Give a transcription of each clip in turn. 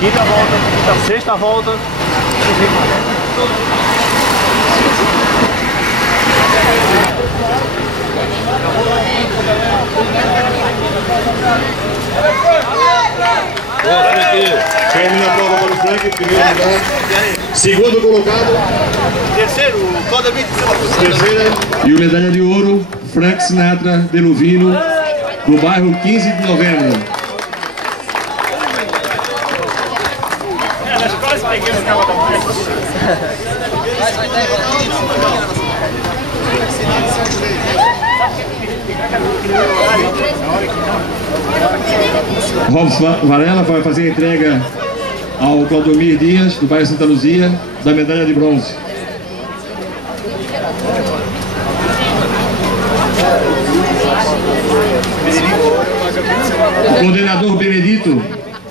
quinta volta, sexta volta. Boa, Frank. Termina a prova para o Frank, primeiro lugar. Segundo colocado. Terceiro, Terceira. E o medalha de ouro, Frank Sinatra de Luvino, do bairro 15 de Novembro. Robson Varela vai fazer a entrega ao Claudomir Dias, do bairro Santa Luzia, da medalha de bronze. O coordenador Benedito,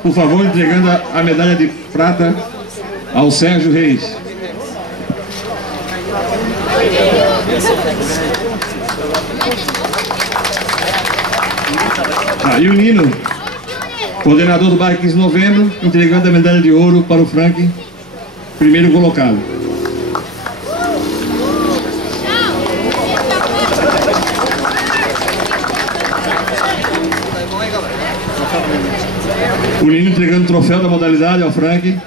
por favor, entregando a medalha de prata ao Sérgio Reis. E o Nino, coordenador do bairro 15 de Novembro, entregando a medalha de ouro para o Frank, primeiro colocado. O Nino entregando o troféu da modalidade ao Frank.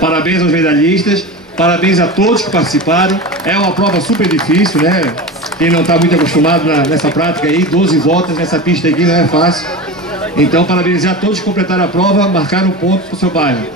Parabéns aos medalhistas, parabéns a todos que participaram. É uma prova super difícil, né? Quem não está muito acostumado nessa prática aí, 12 voltas nessa pista aqui não é fácil. Então, parabenizar a todos que completaram a prova, marcaram um ponto para o seu bairro.